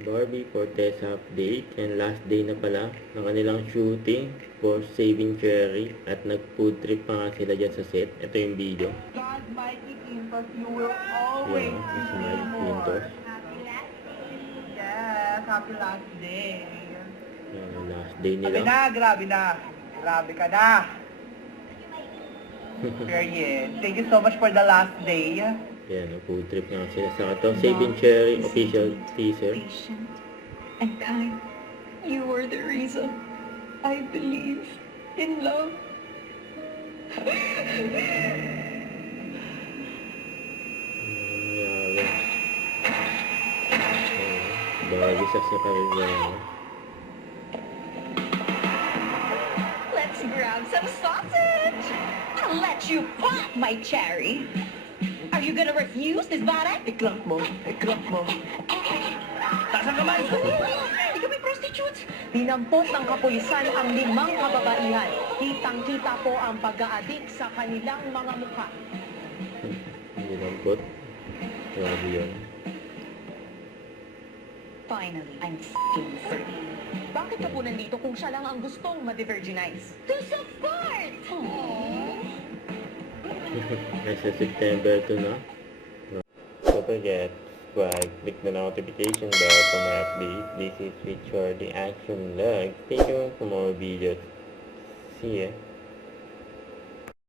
Barbie for test update, and last day na pala ng kanilang shooting for Saving Cherry at nag-food trip pa nga sila dyan sa set. Ito yung video. God, Mikey Quintos, you will always Yan, si be Mike more. Quintos. Yes, happy last day. Yan, yung last day Grabe nila. na, grabe na. Grabe ka na. Period. Thank you so much for the last day. Yan, nag-food trip nga sila sa ito. Saving Cherry official teaser. Patient and kind. You were the reason I believe in love. Nangyari. Bagay sa karir yan. Let's grab some sausage. I'll let you pop my cherry. Are you gonna refuse this barat? Iklap mo. Iklap mo. Taas ang kamay! Hindi kami prostitutes. Dinampot ng kapulisan ang 5 kababaihan. Kitang-kita po ang pag-aadik sa kanilang mga mukha. Hindi lambot. Grabe yun. Finally, I'm f***ing free. Bakit ka po nandito kung siya lang ang gustong ma-virginize? To support! Nasa September 2 na. Don't forget, subscribe, click the notification bell for my update. This is Richard, the Action Vlog. Stay tuned for more videos. See ya.